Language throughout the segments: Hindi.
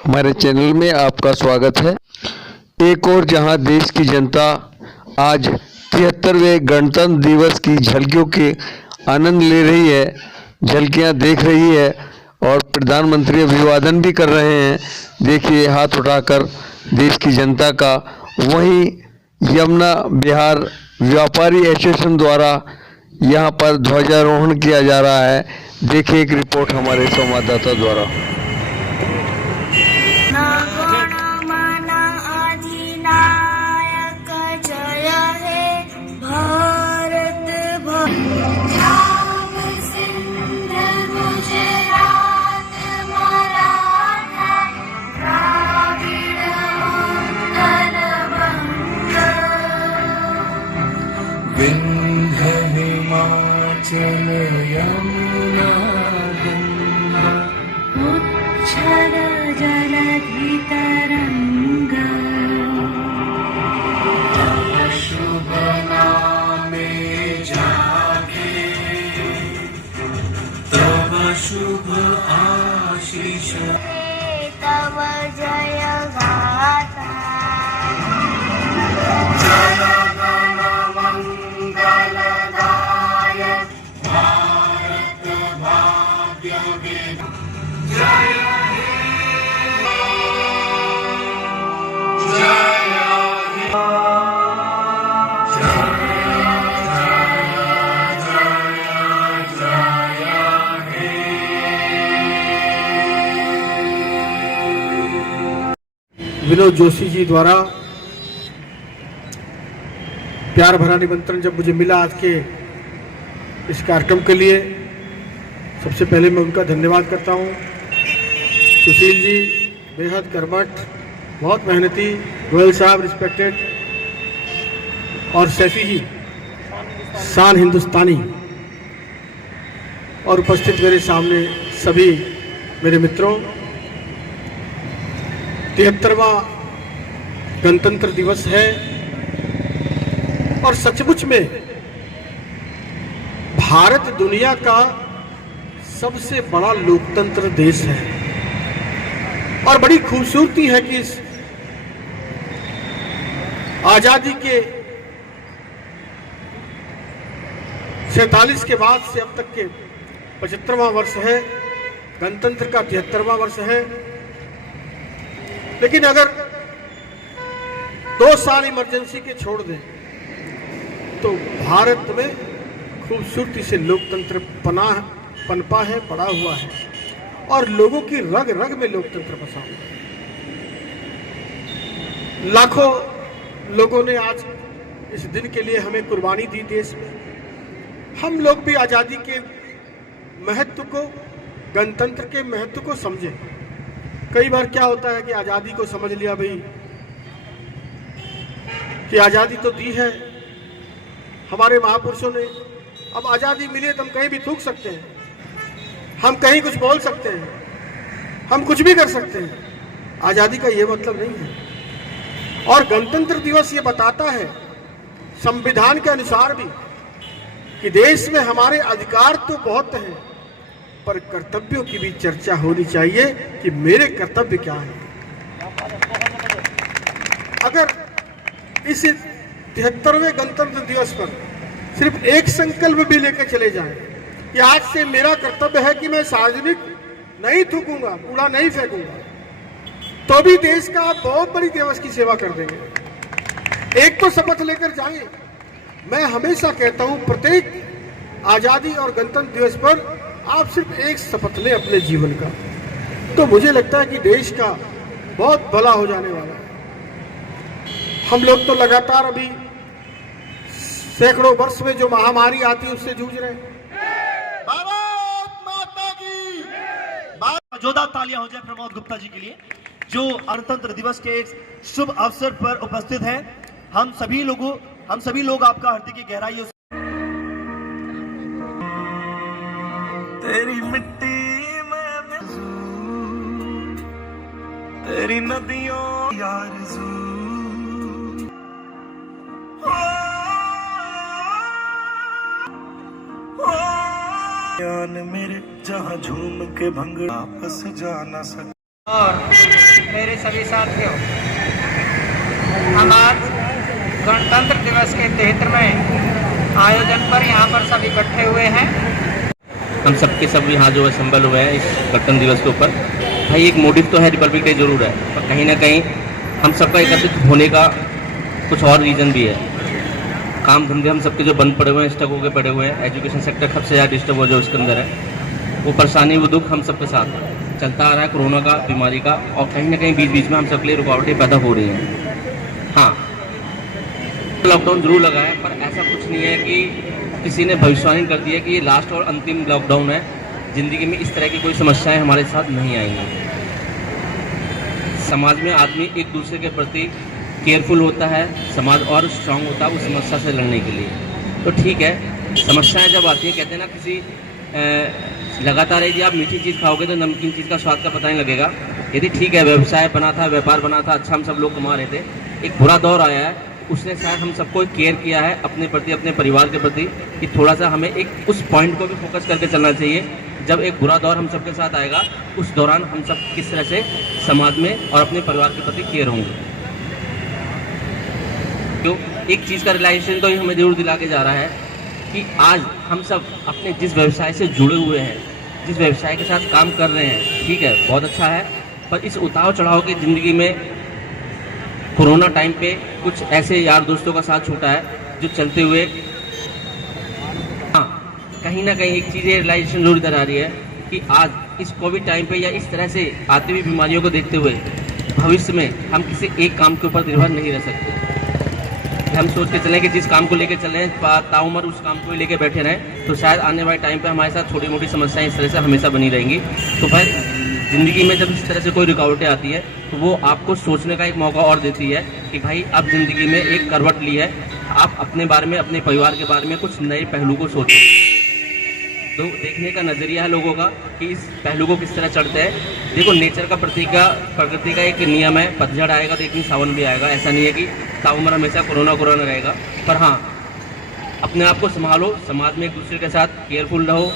हमारे चैनल में आपका स्वागत है। एक और जहां देश की जनता आज 73वें गणतंत्र दिवस की झलकियों के आनंद ले रही है, झलकियां देख रही है और प्रधानमंत्री अभिवादन भी कर रहे हैं। देखिए हाथ उठाकर देश की जनता का। वहीं यमुना बिहार व्यापारी एसोसिएशन द्वारा यहां पर ध्वजारोहण किया जा रहा है। देखिए एक रिपोर्ट हमारे संवाददाता द्वारा। विंध्य हिमाचल यमुना गंगा उच्छल जलधि तरंगा तव शुभ नामे जागे तव शुभ आशीष तव जय गाथा विनोद जोशी जी द्वारा प्यार भरा निमंत्रण जब मुझे मिला आज के इस कार्यक्रम के लिए, सबसे पहले मैं उनका धन्यवाद करता हूं। सुशील जी बेहद कर्मठ, बहुत मेहनती, गोयल साहब रिस्पेक्टेड, और सैफी जी शान हिंदुस्तानी, और उपस्थित मेरे सामने सभी मेरे मित्रों। 73वां गणतंत्र दिवस है और सचमुच में भारत दुनिया का सबसे बड़ा लोकतंत्र देश है। और बड़ी खूबसूरती है कि इस आजादी के 47 के बाद से अब तक के 75वां वर्ष है, गणतंत्र का 73वां वर्ष है। लेकिन अगर 2 साल इमरजेंसी के छोड़ दें तो भारत में खूबसूरती से लोकतंत्र पनपा है, पड़ा हुआ है, और लोगों की रग रग में लोकतंत्र बसा हुआ है। लाखों लोगों ने आज इस दिन के लिए हमें कुर्बानी दी देश में। हम लोग भी आजादी के महत्व को, गणतंत्र के महत्व को समझें। कई बार क्या होता है कि आजादी को समझ लिया भाई कि आजादी तो दी है हमारे महापुरुषों ने, अब आजादी मिली तो हम कहीं भी थूक सकते हैं, हम कहीं कुछ बोल सकते हैं, हम कुछ भी कर सकते हैं। आजादी का ये मतलब नहीं है। और गणतंत्र दिवस ये बताता है संविधान के अनुसार भी कि देश में हमारे अधिकार तो बहुत हैं, पर कर्तव्यों की भी चर्चा होनी चाहिए कि मेरे कर्तव्य क्या हैं। अगर इस 73वें गणतंत्र दिवस पर सिर्फ एक संकल्प भी लेकर चले जाएं कि आज से मेरा कर्तव्य है कि मैं सार्वजनिक नहीं थूकूंगा, कूड़ा नहीं फेंकूंगा, तो भी देश का आप बहुत बड़ी दिवस की सेवा कर देंगे। एक तो शपथ लेकर जाएं। मैं हमेशा कहता हूं प्रत्येक आजादी और गणतंत्र दिवस पर आप सिर्फ एक शपथ लें अपने जीवन का, तो मुझे लगता है कि देश का बहुत भला हो जाने वाला है। हम लोग तो लगातार अभी सैकड़ों वर्ष में जो महामारी आती है उससे जूझ रहे हैं। भारत माता की जोरदार तालियां हो जाए प्रमोद गुप्ता जी के लिए, जो गणतंत्र दिवस के एक शुभ अवसर पर उपस्थित हैं। हम सभी लोग आपका हृदय की गहराइयों से तेरी मिट्टी में तेरी नदियों आरज़ू मेरे जहां झूम के भंगड़ा आपस जा ना सकता। और मेरे सभी साथियों, हम आज गणतंत्र दिवस के 73वें आयोजन पर यहाँ पर सब इकट्ठे हुए हैं। हम सबके सब यहाँ जो असम्बल हुए हैं इस गणतंत्र दिवस के ऊपर। भाई एक मोटिव तो है, रिपब्लिक डे जरूर है, पर कहीं ना कहीं हम सबका एकत्रित होने का कुछ और रीज़न भी है। काम धंधे हम सबके जो बंद पड़े हुए हैं, स्टक होकर पड़े हुए हैं, एजुकेशन सेक्टर सबसे ज़्यादा डिस्टर्ब हो जो उसके अंदर है, वो परेशानी वो दुख हम सबके साथ चलता आ रहा है, कोरोना का, बीमारी का, और कहीं ना कहीं बीच बीच में हम सबके लिए रुकावटें पैदा हो रही हैं। हाँ, लॉकडाउन जरूर लगा है, पर ऐसा कुछ नहीं है कि किसी ने भविष्यवाणी कर दी है कि ये लास्ट और अंतिम लॉकडाउन है, ज़िंदगी में इस तरह की कोई समस्याएं हमारे साथ नहीं आएंगी। समाज में आदमी एक दूसरे के प्रति केयरफुल होता है, समाज और स्ट्रांग होता है उस समस्या से लड़ने के लिए। तो ठीक है, समस्याएं जब आती हैं, कहते हैं ना किसी लगातार यदि आप मीठी चीज़ खाओगे तो नमकीन चीज़ का स्वाद का पता नहीं लगेगा। यदि ठीक है, व्यवसाय बना था, व्यापार बना था, अच्छा हम सब लोग कमा रहे थे, एक बुरा दौर आया है, उसने शायद हम सबको केयर किया है अपने प्रति, अपने परिवार के प्रति, कि थोड़ा सा हमें एक उस पॉइंट को भी फोकस करके चलना चाहिए। जब एक बुरा दौर हम सबके साथ आएगा, उस दौरान हम सब किस तरह से समाज में और अपने परिवार के प्रति केयर होंगे। क्यों, एक चीज़ का रियलाइजेशन तो ये हमें जरूर दिला के जा रहा है कि आज हम सब अपने जिस व्यवसाय से जुड़े हुए हैं, जिस व्यवसाय के साथ काम कर रहे हैं, ठीक है, बहुत अच्छा है, पर इस उतार चढ़ाव की ज़िंदगी में कोरोना टाइम पे कुछ ऐसे यार दोस्तों का साथ छूटा है जो चलते हुए, हाँ, कहीं ना कहीं एक चीज़ रियलाइजेशन जरूर इधर आ रही है कि आज इस कोविड टाइम पे या इस तरह से आती हुई बीमारियों को देखते हुए भविष्य में हम किसी एक काम के ऊपर निर्भर नहीं रह सकते। हम सोच के चलें कि जिस काम को लेकर चले ताउम्र उस काम को ही लेकर बैठे रहें, तो शायद आने वाले टाइम पे हमारे साथ छोटी मोटी समस्याएं इस तरह से हमेशा बनी रहेंगी। तो फिर ज़िंदगी में जब इस तरह से कोई रुकावटें आती है तो वो आपको सोचने का एक मौका और देती है कि भाई अब ज़िंदगी में एक करवट ली है, आप अपने बारे में, अपने परिवार के बारे में कुछ नए पहलू को सोचें। तो देखने का नज़रिया है लोगों का कि इस पहलू को किस तरह चढ़ते हैं। देखो, नेचर का प्रकृति का एक नियम है, पतझड़ आएगा तो एक दिन सावन भी आएगा। ऐसा नहीं है कि ताउम्र हमेशा कोरोना रहेगा, पर हाँ, अपने आप को संभालो, समाज में एक दूसरे के साथ केयरफुल रहो,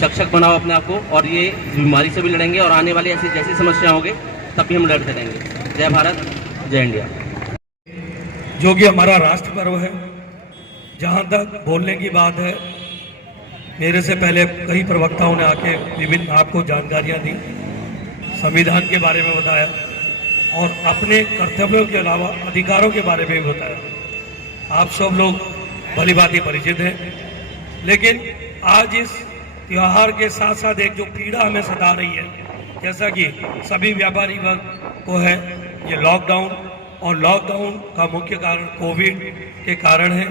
सक्षम बनाओ अपने आप को, और ये बीमारी से भी लड़ेंगे और आने वाली ऐसी जैसी समस्या होंगे तब भी हम लड़ते रहेंगे। जय भारत, जय इंडिया। जो कि हमारा राष्ट्र पर्व है। जहाँ तक बोलने की बात है, मेरे से पहले कई प्रवक्ताओं ने आके विभिन्न आपको जानकारियाँ दी, संविधान के बारे में बताया और अपने कर्तव्यों के अलावा अधिकारों के बारे में भी बताया। आप सब लोग भली भांति परिचित हैं, लेकिन आज इस त्योहार के साथ साथ एक जो पीड़ा हमें सता रही है, जैसा कि सभी व्यापारी वर्ग को है, ये लॉकडाउन, और लॉकडाउन का मुख्य कारण कोविड के कारण है।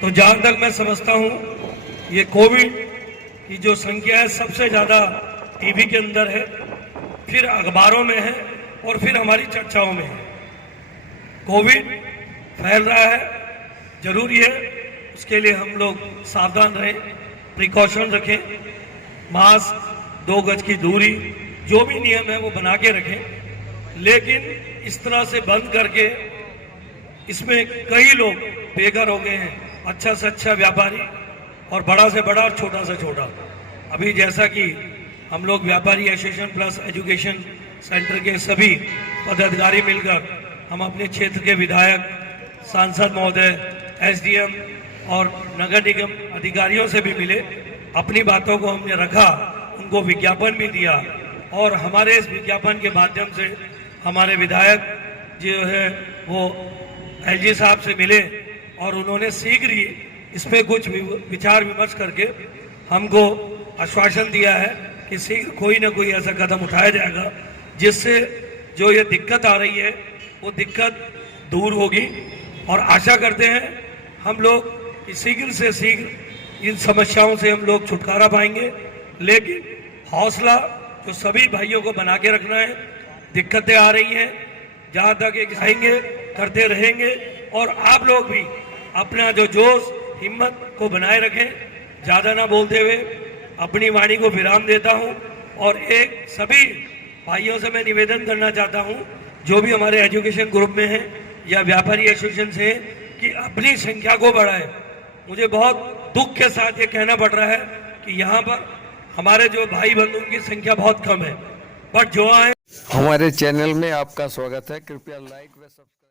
तो जहाँ तक मैं समझता हूँ, ये कोविड की जो संख्या है सबसे ज़्यादा टीवी के अंदर है, फिर अखबारों में है और फिर हमारी चर्चाओं में है। कोविड फैल रहा है, जरूरी है उसके लिए हम लोग सावधान रहें, प्रिकॉशन रखें, मास्क, 2 गज की दूरी, जो भी नियम है वो बना के रखें। लेकिन इस तरह से बंद करके इसमें कई लोग बेघर हो गए हैं, अच्छा से अच्छा व्यापारी और बड़ा से बड़ा और छोटा से छोटा। अभी जैसा कि हम लोग व्यापारी एसोसिएशन प्लस एजुकेशन सेंटर के सभी पदाधिकारी मिलकर हम अपने क्षेत्र के विधायक, सांसद महोदय, एसडीएम और नगर निगम अधिकारियों से भी मिले, अपनी बातों को हमने रखा, उनको विज्ञापन भी दिया और हमारे इस विज्ञापन के माध्यम से हमारे विधायक जो है वो एलजी साहब से मिले और उन्होंने शीघ्र ही इस पर कुछ विचार विमर्श करके हमको आश्वासन दिया है कि शीघ्र कोई ना कोई ऐसा कदम उठाया जाएगा जिससे जो ये दिक्कत आ रही है वो दिक्कत दूर होगी। और आशा करते हैं हम लोग कि शीघ्र से शीघ्र इन समस्याओं से हम लोग छुटकारा पाएंगे। लेकिन हौसला जो सभी भाइयों को बना के रखना है, दिक्कतें आ रही हैं, जहाँ तक एक आएंगे करते रहेंगे और आप लोग भी अपना जो जोश हिम्मत को बनाए रखें। ज़्यादा ना बोलते हुए अपनी वाणी को विराम देता हूं और एक सभी भाइयों से मैं निवेदन करना चाहता हूं जो भी हमारे एजुकेशन ग्रुप में हैं या व्यापारी एसोसिएशन से हैं कि अपनी संख्या को बढ़ाएं। मुझे बहुत दुख के साथ ये कहना पड़ रहा है कि यहाँ पर हमारे जो भाई बंधुओं की संख्या बहुत कम है। बट जो आए हमारे चैनल में आपका स्वागत है। कृपया लाइक व सब्सक्राइब